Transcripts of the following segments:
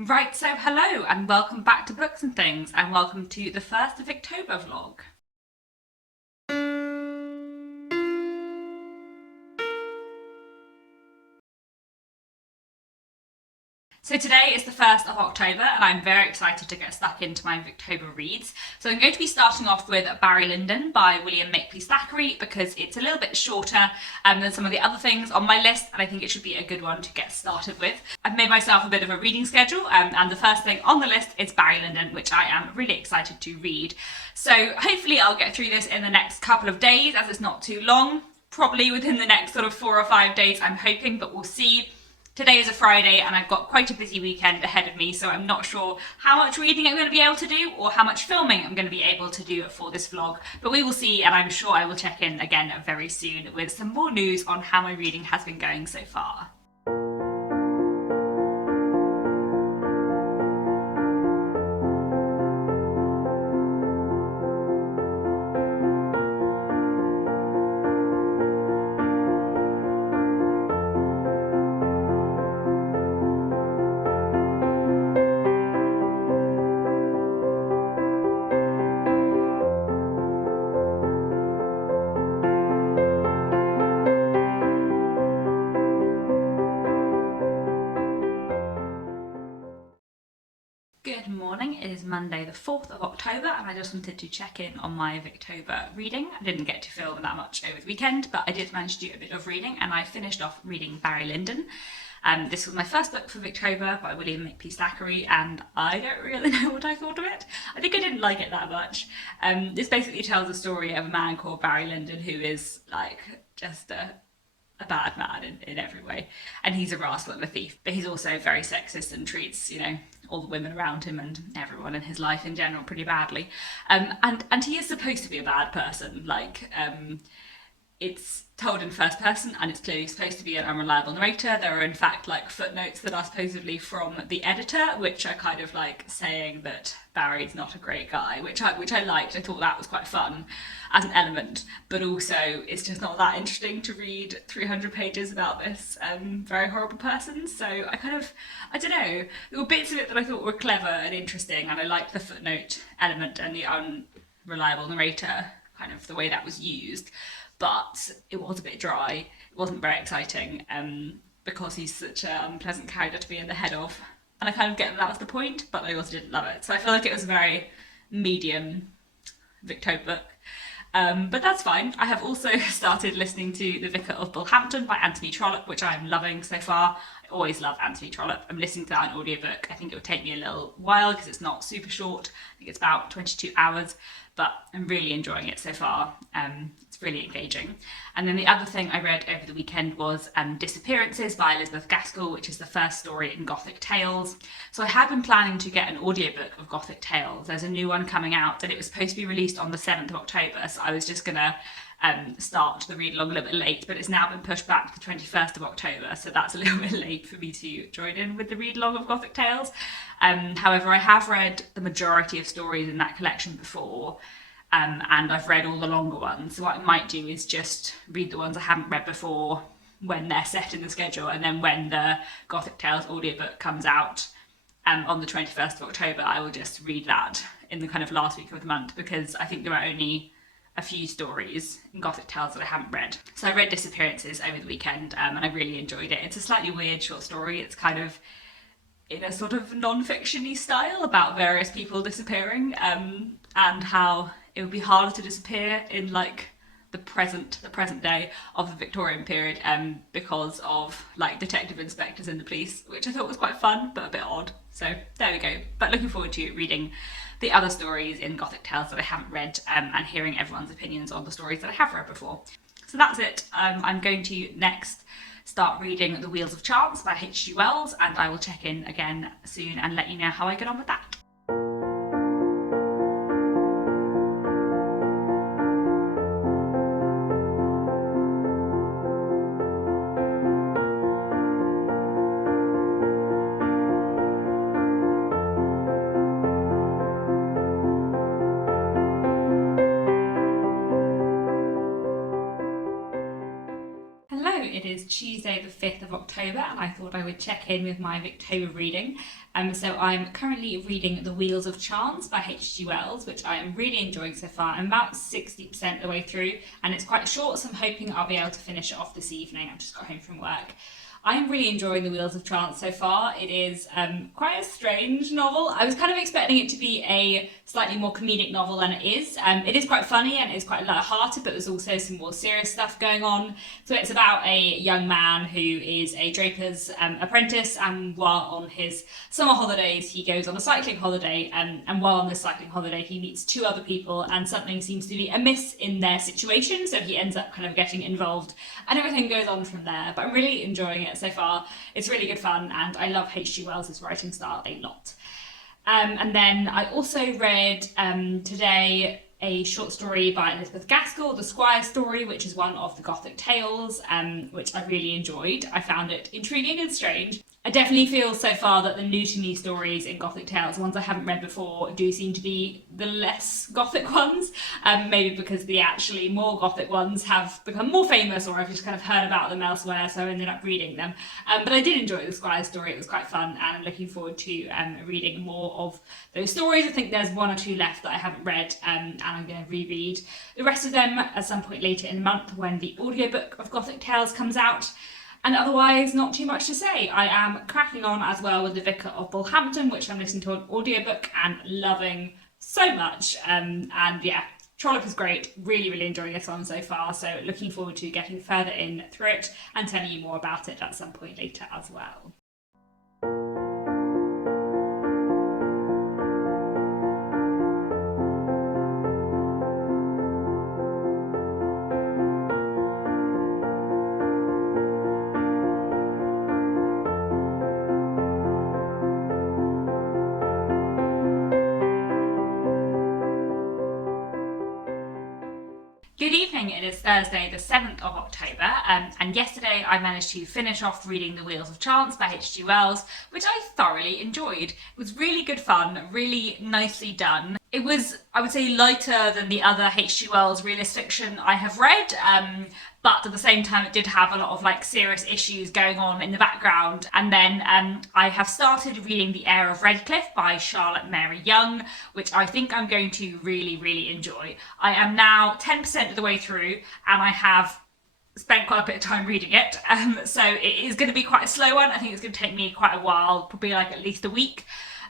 Right, so hello and welcome back to Books and Things, and welcome to the first Victober vlog. So today is the 1st of October and I'm very excited to get stuck into my Victober reads. So I'm going to be starting off with Barry Lyndon by William Makepeace Thackeray because it's a little bit shorter than some of the other things on my list, and I think it should be a good one to get started with. I've made myself a bit of a reading schedule, and the first thing on the list is Barry Lyndon, which I am really excited to read. So hopefully I'll get through this in the next couple of days as it's not too long. Probably within the next sort of 4 or 5 days I'm hoping, but we'll see. Today is a Friday and I've got quite a busy weekend ahead of me, so I'm not sure how much reading I'm going to be able to do or how much filming I'm going to be able to do for this vlog, but we will see, and I'm sure I will check in again very soon with some more news on how my reading has been going so far. Good morning, it is Monday the 4th of October and I just wanted to check in on my Victober reading. I didn't get to film that much over the weekend, but I did manage to do a bit of reading and I finished off reading Barry Lyndon. This was my first book for Victober by William Makepeace Thackeray, and I don't really know what I thought of it. I think I didn't like it that much. This basically tells the story of a man called Barry Lyndon who is like just a bad man in every way, and he's a rascal and a thief, but he's also very sexist and treats, all the women around him and everyone in his life in general pretty badly. And he is supposed to be a bad person. It's told in first person and it's clearly supposed to be an unreliable narrator. There are in fact like footnotes that are supposedly from the editor, which are kind of like saying that Barry's not a great guy, which I liked. I thought that was quite fun as an element, but also it's just not that interesting to read 300 pages about this very horrible person. So I don't know, there were bits of it that I thought were clever and interesting, and I liked the footnote element and the unreliable narrator, kind of the way that was used. But it was a bit dry. It wasn't very exciting because he's such an unpleasant character to be in the head of. And I kind of get that was the point, but I also didn't love it. So I feel like it was a very medium Victober book. But that's fine. I have also started listening to The Vicar of Bullhampton by Anthony Trollope, which I'm loving so far. I always love Anthony Trollope. I'm listening to that on audiobook. I think it will take me a little while because it's not super short. I think it's about 22 hours, but I'm really enjoying it so far. It's really engaging. And then the other thing I read over the weekend was Disappearances by Elizabeth Gaskell, which is the first story in Gothic Tales. So I had been planning to get an audiobook of Gothic Tales. There's a new one coming out and it was supposed to be released on the 7th of October, so I was just gonna start the read along a little bit late, but it's now been pushed back to the 21st of October, so that's a little bit late for me to join in with the read along of Gothic Tales. However, I have read the majority of stories in that collection before, and I've read all the longer ones, so what I might do is just read the ones I haven't read before when they're set in the schedule, and then when the Gothic Tales audiobook comes out on the 21st of October, I will just read that in the kind of last week of the month, because I think there are only a few stories in Gothic Tales that I haven't read. So I read Disappearances over the weekend and I really enjoyed it. It's a slightly weird short story. It's kind of in a sort of non-fiction-y style about various people disappearing and how it would be harder to disappear in like the present day of the Victorian period because of like detective inspectors in the police, which I thought was quite fun but a bit odd. So there we go. But looking forward to reading the other stories in Gothic Tales that I haven't read and hearing everyone's opinions on the stories that I have read before. So that's it. I'm going to next start reading The Wheels of Chance by H.G. Wells, and I will check in again soon and let you know how I get on with that. Tuesday the 5th of October and I thought I would check in with my Victober reading. So I'm currently reading The Wheels of Chance by H.G. Wells, which I am really enjoying so far. I'm about 60% of the way through and it's quite short, so I'm hoping I'll be able to finish it off this evening. I've just got home from work. I'm really enjoying The Wheels of Chance so far. It is quite a strange novel. I was kind of expecting it to be a slightly more comedic novel than it is. It is quite funny and it's quite light-hearted, but there's also some more serious stuff going on. So it's about a young man who is a draper's apprentice, and while on his summer holidays, he goes on a cycling holiday, and while on this cycling holiday, he meets two other people, and something seems to be amiss in their situation, so he ends up kind of getting involved, and everything goes on from there. But I'm really enjoying it so far. It's really good fun, and I love H.G. Wells' writing style a lot. And then I also read today a short story by Elizabeth Gaskell, The Squire Story, which is one of the Gothic tales, which I really enjoyed. I found it intriguing and strange. I definitely feel so far that the new to me stories in Gothic tales, the ones I haven't read before, do seem to be the less Gothic ones. Maybe because the actually more Gothic ones have become more famous, or I've just kind of heard about them elsewhere, so I ended up reading them. But I did enjoy The Squire Story. It was quite fun, and I'm looking forward to reading more of those stories. I think there's one or two left that I haven't read, and I'm going to reread the rest of them at some point later in the month when the audiobook of Gothic Tales comes out. And otherwise, not too much to say. I am cracking on as well with The Vicar of Bullhampton, which I'm listening to on audiobook and loving so much. And yeah, Trollope is great. Really, really enjoying this one so far. So looking forward to getting further in through it and telling you more about it at some point later as well. Good evening, it is Thursday the 7th of October, and yesterday I managed to finish off reading The Wheels of Chance by H.G. Wells, which I thoroughly enjoyed. It was really good fun, really nicely done. It was, I would say, lighter than the other H.G. Wells realist fiction I have read, but at the same time it did have a lot of like serious issues going on in the background. And then I have started reading The Heir of Redcliffe by Charlotte Mary Young, which I think I'm going to really, really enjoy. I am now 10% of the way through and I have spent quite a bit of time reading it, so it is going to be quite a slow one. I think it's going to take me quite a while, probably like at least a week,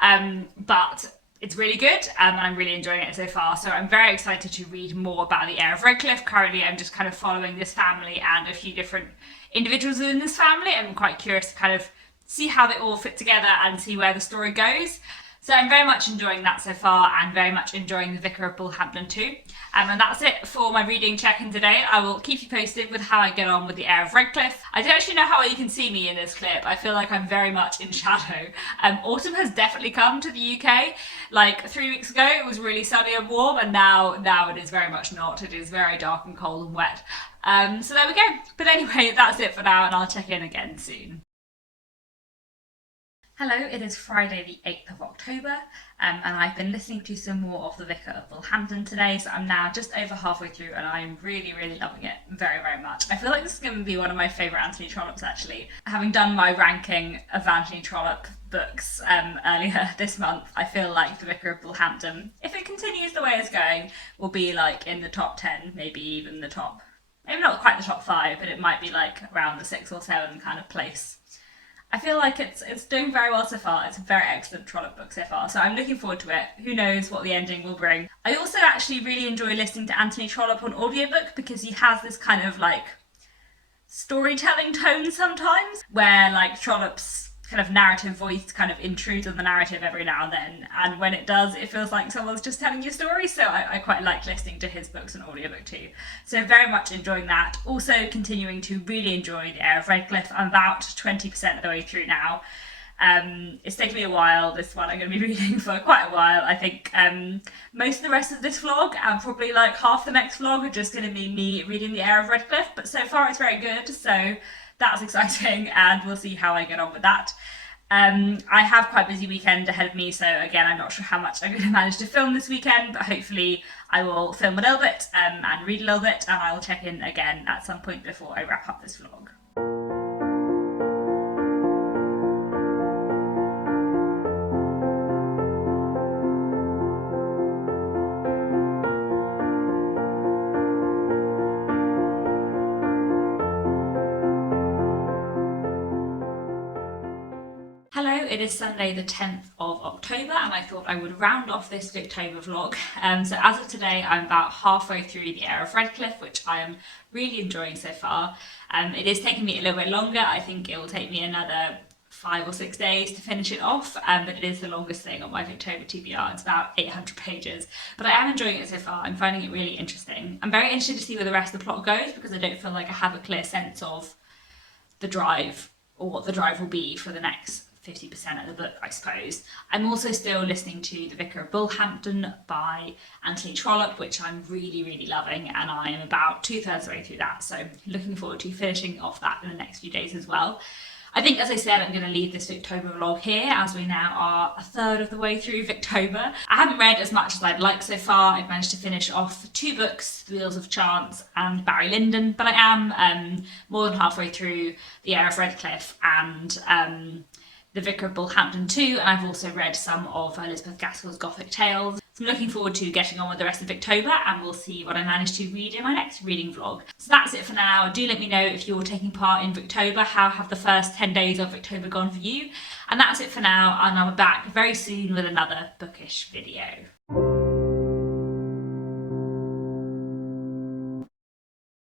but it's really good, and I'm really enjoying it so far. So I'm very excited to read more about the Heir of Redcliffe. Currently, I'm just kind of following this family and a few different individuals within this family. I'm quite curious to kind of see how they all fit together and see where the story goes. So I'm very much enjoying that so far, and very much enjoying The Vicar of Bullhampton too. And that's it for my reading check-in today. I will keep you posted with how I get on with The Heir of Redcliffe. I don't actually know how well you can see me in this clip. I feel like I'm very much in shadow. Autumn has definitely come to the UK. Like 3 weeks ago it was really sunny and warm, and now it is very much not. It is very dark and cold and wet. So there we go. But anyway, that's it for now, and I'll check in again soon. Hello, it is Friday the 8th of October, and I've been listening to some more of The Vicar of Bullhampton today, so I'm now just over halfway through and I'm really, really loving it very, very much. I feel like this is going to be one of my favourite Anthony Trollops actually. Having done my ranking of Anthony Trollope books earlier this month, I feel like The Vicar of Bullhampton, if it continues the way it's going, will be like in the top 10, maybe even the top, maybe not quite the top 5, but it might be like around the 6 or 7 kind of place. I feel like it's doing very well so far. It's a very excellent Trollope book so far, so I'm looking forward to it. Who knows what the ending will bring. I also actually really enjoy listening to Anthony Trollope on audiobook because he has this kind of like storytelling tone sometimes where like Trollope's kind of narrative voice kind of intrudes on the narrative every now and then, and when it does it feels like someone's just telling you a story, so I quite like listening to his books on audiobook too. So very much enjoying that. Also continuing to really enjoy The Heir of Redcliffe. I'm about 20% of the way through now. It's taken me a while. This one I'm going to be reading for quite a while. I think most of the rest of this vlog and probably like half the next vlog are just going to be me reading The Heir of Redcliffe, but so far it's very good, so that's exciting, and we'll see how I get on with that. I have quite a busy weekend ahead of me, so again, I'm not sure how much I'm going to manage to film this weekend, but hopefully I will film a little bit and read a little bit, and I will check in again at some point before I wrap up this vlog. it is Sunday the 10th of October and I thought I would round off this Victober vlog. So as of today I'm about halfway through The Heir of Redcliffe, which I am really enjoying so far. It is taking me a little bit longer. I think it will take me another 5 or 6 days to finish it off, but it is the longest thing on my Victober TBR. It's about 800 pages, but I am enjoying it so far. I'm finding it really interesting. I'm very interested to see where the rest of the plot goes because I don't feel like I have a clear sense of the drive or what the drive will be for the next 50% of the book, I suppose. I'm also still listening to The Vicar of Bullhampton by Anthony Trollope, which I'm really loving, and I am about 2/3 of the way through that, so looking forward to finishing off that in the next few days as well. I think, as I said, I'm going to leave this Victober vlog here as we now are 1/3 of the way through Victober. I haven't read as much as I'd like so far. I've managed to finish off 2 books, The Wheels of Chance and Barry Lyndon, but I am more than halfway through The Heir of Redcliffe and The Vicar of Bullhampton too, and I've also read some of Elizabeth Gaskell's Gothic Tales. So I'm looking forward to getting on with the rest of Victober, and we'll see what I manage to read in my next reading vlog. So that's it for now. Do let me know if you're taking part in Victober. How have the first 10 days of Victober gone for you? And that's it for now, and I'll be back very soon with another bookish video.